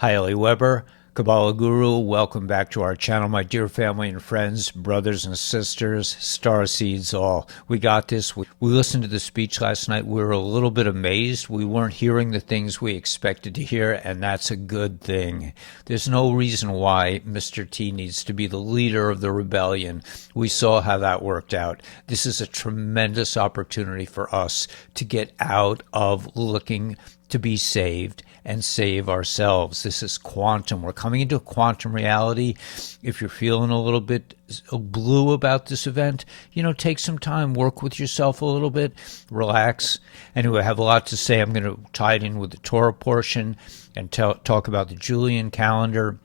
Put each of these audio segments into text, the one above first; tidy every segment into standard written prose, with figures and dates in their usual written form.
Hi, Ellie Weber, Kabbalah Guru. Welcome back to our channel, my dear family and friends, brothers and sisters, star seeds all. We got this. We listened to the speech last night. We were a little bit amazed. We weren't hearing the things we expected to hear, and that's a good thing. There's no reason why Mr. T needs to be the leader of the rebellion. We saw how that worked out. This is a tremendous opportunity for us to get out of looking to be saved and save ourselves. This is quantum. We're coming into a quantum reality. If you're feeling a little bit blue about this event, take some time, work with yourself a little bit, relax. Anyway, I have a lot to say. I'm going to tie it in with the Torah portion and talk about the Julian calendar,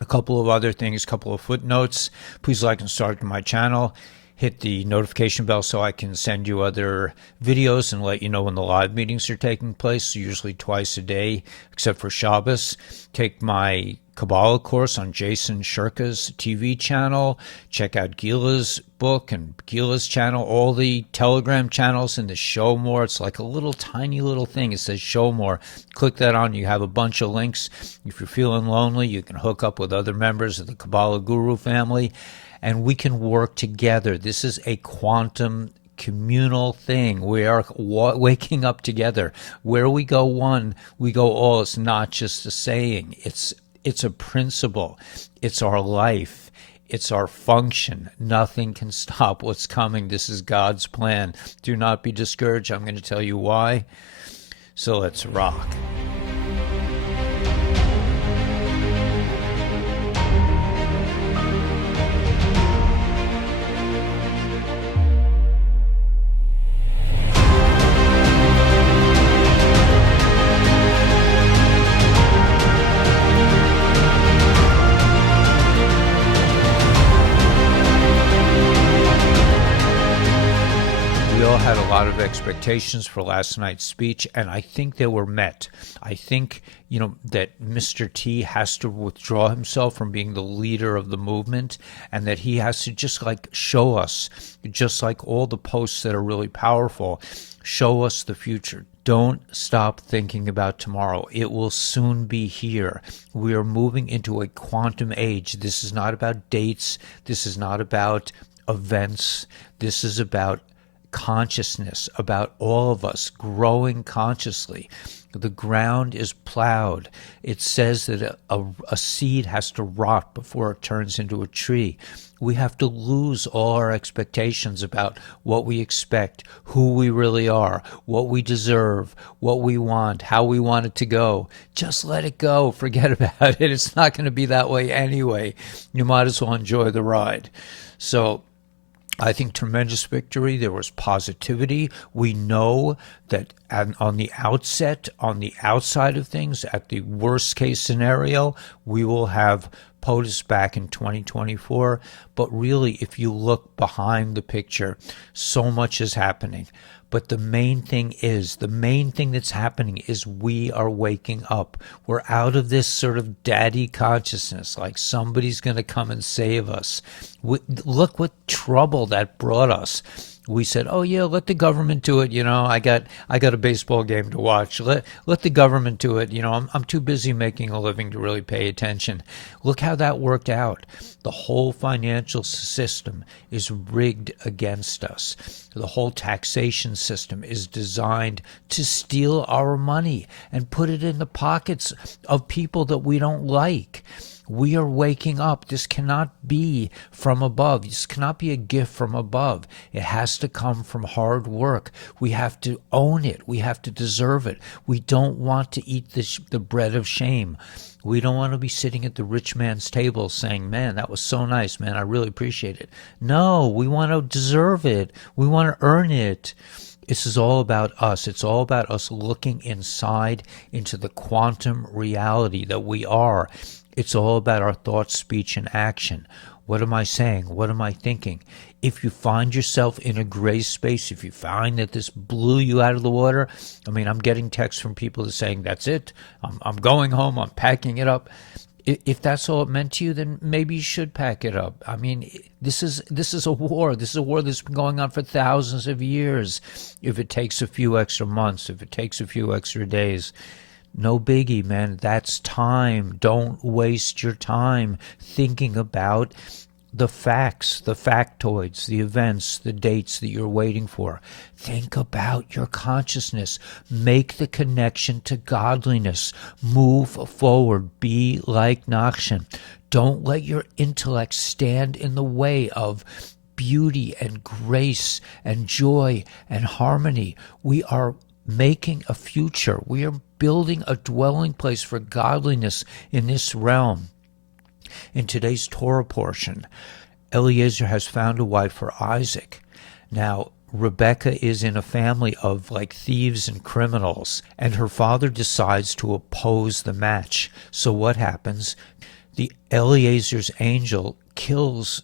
a couple of other things, a couple of footnotes. Please like and subscribe to my channel. Hit the notification bell so I can send you other videos and let you know when the live meetings are taking place, usually twice a day, except for Shabbos. Take my Kabbalah course on Jason Shirka's TV channel. Check out Gila's book and Gila's channel, all the Telegram channels and the Show More. It's like a little tiny little thing. It says Show More. Click that on. You have a bunch of links. If you're feeling lonely, you can hook up with other members of the Kabbalah Guru family, and we can work together. This is a quantum communal thing. We are waking up together. Where we go one, we go all. It's not just a saying. It's a principle. It's our life. It's our function. Nothing can stop what's coming. This is God's plan. Do not be discouraged. I'm going to tell you why. So let's rock. We all had a lot of expectations for last night's speech, and I think they were met. I think, that Mr. T has to withdraw himself from being the leader of the movement, and that he has to just show us, just like all the posts that are really powerful, show us the future. Don't stop thinking about tomorrow. It will soon be here. We are moving into a quantum age. This is not about dates. This is not about events. This is about consciousness, about all of us growing consciously. The ground is plowed. It says that a seed has to rot before it turns into a tree. We have to lose all our expectations about what we expect, who we really are, what we deserve, what we want, how we want it to go. Just let it go. Forget about it. It's not going to be that way anyway. You might as well enjoy the ride. So I think tremendous victory. There was positivity. We know that on the outset, on the outside of things, at the worst case scenario, we will have POTUS back in 2024. But really, if you look behind the picture, so much is happening. But the main thing that's happening is we are waking up. We're out of this sort of daddy consciousness, like somebody's going to come and save us. Look what trouble that brought us. We said, oh yeah, let the government do it. I got a baseball game to watch. Let the government do it. I'm too busy making a living to really pay attention. Look how that worked out. The whole financial system is rigged against us. The whole taxation system is designed to steal our money and put it in the pockets of people that we don't like. We are waking up. This cannot be from above. This cannot be a gift from above. It has to come from hard work. We have to own it. We have to deserve it. We don't want to eat the bread of shame. We don't want to be sitting at the rich man's table saying, man, that was so nice, man. I really appreciate it. No, we want to deserve it. We want to earn it. This is all about us. It's all about us looking inside into the quantum reality that we are. It's all about our thoughts, speech, and action. What am I saying? What am I thinking? If you find yourself in a gray space, if you find that this blew you out of the water, I'm getting texts from people saying, that's it. I'm going home. I'm packing it up. If that's all it meant to you, then maybe you should pack it up. This is a war. This is a war that's been going on for thousands of years. If it takes a few extra months, if it takes a few extra days, No biggie, man. That's time. Don't waste your time thinking about the facts, the factoids, the events, the dates that you're waiting for. Think about your consciousness. Make the connection to godliness. Move forward. Be like Nachshon. Don't let your intellect stand in the way of beauty and grace and joy and harmony. We are making a future. We are building a dwelling place for godliness in this realm. In today's Torah portion, Eliezer has found a wife for Isaac. Now, Rebecca is in a family of like thieves and criminals, and her father decides to oppose the match. So what happens? The Eliezer's angel kills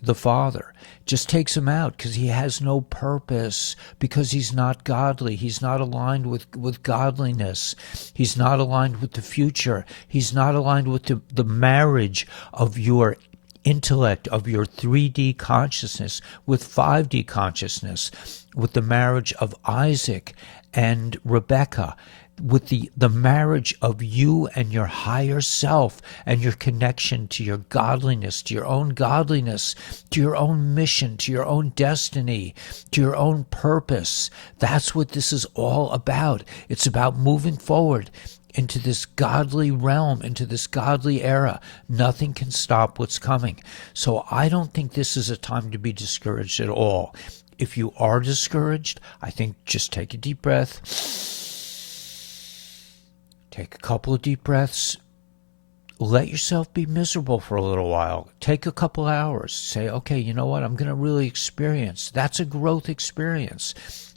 the father, just takes him out because he has no purpose, because he's not godly. He's not aligned with godliness. He's not aligned with the future. He's not aligned with the marriage of your intellect, of your 3D consciousness with 5D consciousness, with the marriage of Isaac and Rebecca, with the marriage of you and your higher self and your connection to your godliness, to your own godliness, to your own mission, to your own destiny, to your own purpose. That's what this is all about. It's about moving forward into this godly realm, into this godly era. Nothing can stop what's coming. So I don't think this is a time to be discouraged at all. If you are discouraged, I think just take a deep breath. Take a couple of deep breaths. Let yourself be miserable for a little while. Take a couple hours. Say, okay, you know what? I'm going to really experience. That's a growth experience.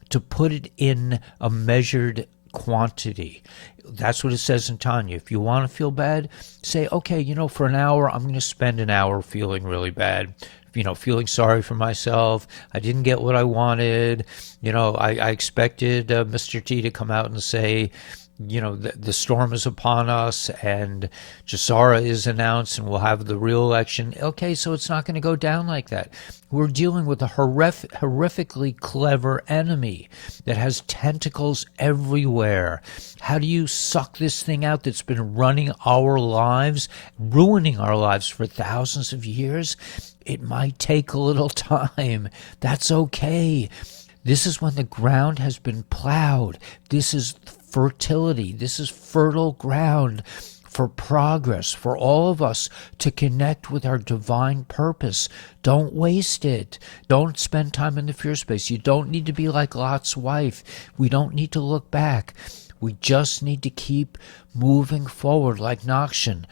To put it in a measured quantity. That's what it says in Tanya. If you want to feel bad, say, okay, you know, for an hour, I'm going to spend an hour feeling really bad. You know, feeling sorry for myself. I didn't get what I wanted. You know, I expected Mr. T to come out and say, you know, the storm is upon us and Jasara is announced and we'll have the real election. Okay, so it's not going to go down like that. We're dealing with a horrifically clever enemy that has tentacles everywhere. How do you suck this thing out that's been running our lives, ruining our lives for thousands of years? It might take a little time. That's okay. This is when the ground has been plowed. This is fertility. This is fertile ground for progress, for all of us to connect with our divine purpose. Don't waste it. Don't spend time in the fear space. You don't need to be like Lot's wife. We don't need to look back. We just need to keep moving forward like Nachshon.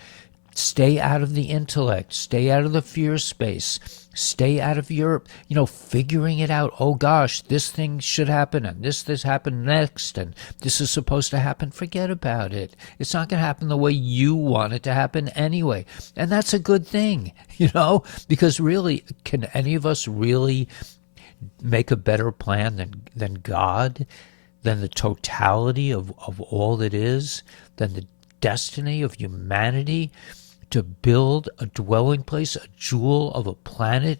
Stay out of the intellect. Stay out of the fear space. Stay out of your, figuring it out. Oh gosh, this thing should happen and this happened next and this is supposed to happen. Forget about it. It's not going to happen the way you want it to happen anyway. And that's a good thing, because really, can any of us really make a better plan than God, than the totality of all that is, than the destiny of humanity? To build a dwelling place, a jewel of a planet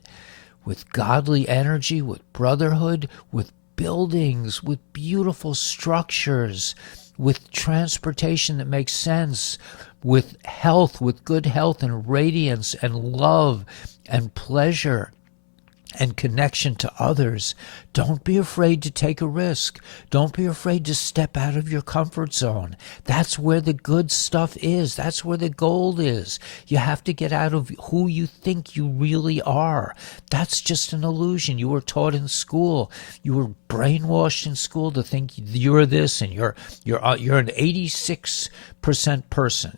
with godly energy, with brotherhood, with buildings, with beautiful structures, with transportation that makes sense, with health, with good health and radiance and love and pleasure and connection to others. Don't be afraid to take a risk. Don't be afraid to step out of your comfort zone. That's where the good stuff is. That's where the gold is. You have to get out of who you think you really are. That's just an illusion. You were taught in school. You were brainwashed in school to think you're this and you're an 86% person.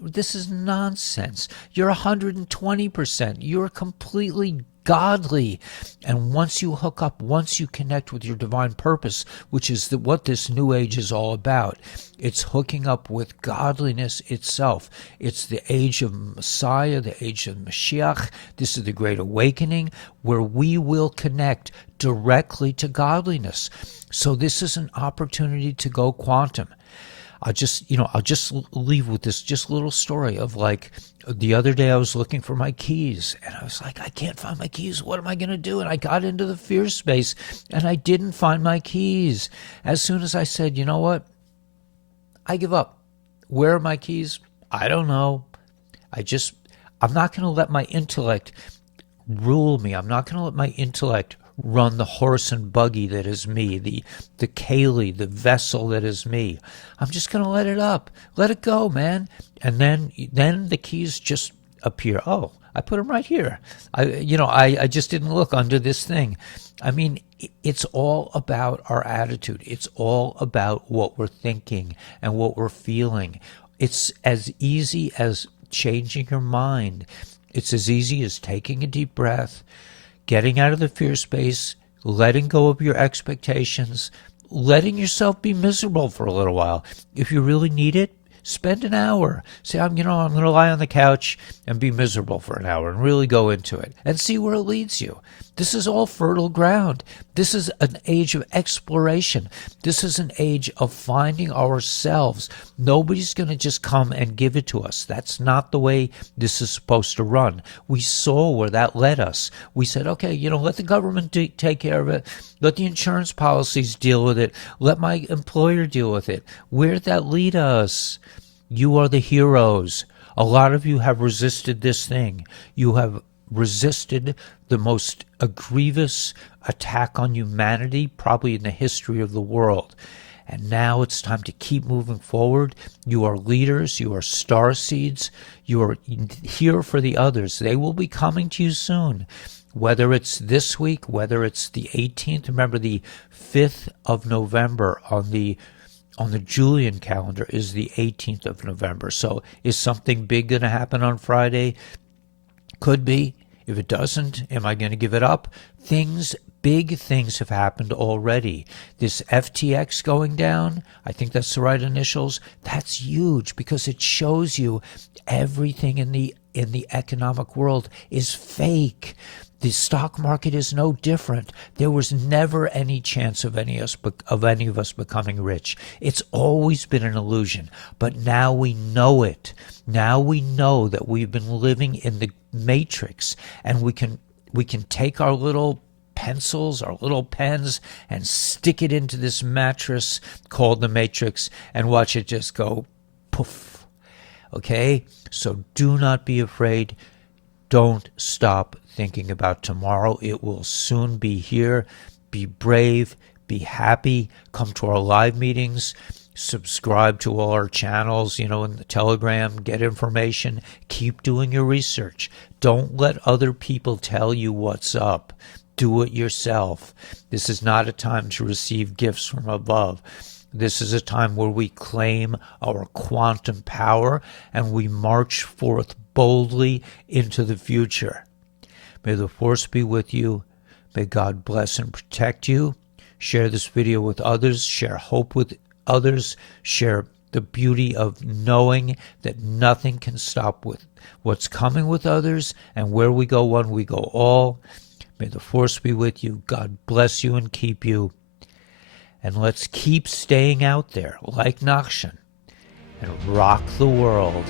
This is nonsense. You're 120%. You're completely godly. And once you hook up, once you connect with your divine purpose, which is what this new age is all about, it's hooking up with godliness itself. It's the age of Messiah, the age of Mashiach. This is the Great Awakening, where we will connect directly to godliness. So this is an opportunity to go quantum. I'll just leave with this just little story of like the other day I was looking for my keys and I was like, I can't find my keys. What am I going to do? And I got into the fear space and I didn't find my keys. As soon as I said, you know what? I give up. Where are my keys? I don't know. I'm not going to let my intellect rule me. I'm not going to let my intellect run the horse and buggy that is me, the Kaylee, the vessel that is me. I'm just going to let it up. Let it go, man. And then the keys just appear. Oh, I put them right here. I just didn't look under this thing. I mean, it's all about our attitude. It's all about what we're thinking and what we're feeling. It's as easy as changing your mind. It's as easy as taking a deep breath, getting out of the fear space, letting go of your expectations, letting yourself be miserable for a little while. If you really need it, spend an hour. Say, I'm going to lie on the couch and be miserable for an hour and really go into it and see where it leads you. This is all fertile ground. This is an age of exploration. This is an age of finding ourselves. Nobody's going to just come and give it to us. That's not the way this is supposed to run. We saw where that led us. We said, okay, let the government take care of it. Let the insurance policies deal with it. Let my employer deal with it. Where did that lead us? You are the heroes. A lot of you have resisted this thing. You have resisted the most grievous attack on humanity probably in the history of the world. And now it's time to keep moving forward. You are leaders. You are star seeds. You are here for the others. They will be coming to you soon. Whether it's this week, whether it's the 18th, remember the 5th of November on the Julian calendar is the 18th of November. So is something big going to happen on Friday? Could be. If it doesn't, am I going to give it up? Big things have happened already. This FTX going down, I think that's the right initials, that's huge because it shows you everything in the economic world is fake. The stock market is no different. There was never any chance of any of us becoming rich. It's always been an illusion, but now we know it. Now we know that we've been living in the matrix, and we can take our little pencils, our little pens, and stick it into this mattress called the matrix and watch it just go poof. Okay? So do not be afraid. Don't stop thinking about tomorrow. It will soon be here. Be brave. Be happy. Come to our live meetings. Subscribe to all our channels, in the Telegram. Get information. Keep doing your research. Don't let other people tell you what's up. Do it yourself. This is not a time to receive gifts from above. This is a time where we claim our quantum power and we march forth boldly into the future. May the force be with you. May God bless and protect you. Share this video with others. Share hope with others. Share the beauty of knowing that nothing can stop with what's coming with others, and where we go one, we go all. May the force be with you. God bless you and keep you. And let's keep staying out there like Nakshan and rock the world.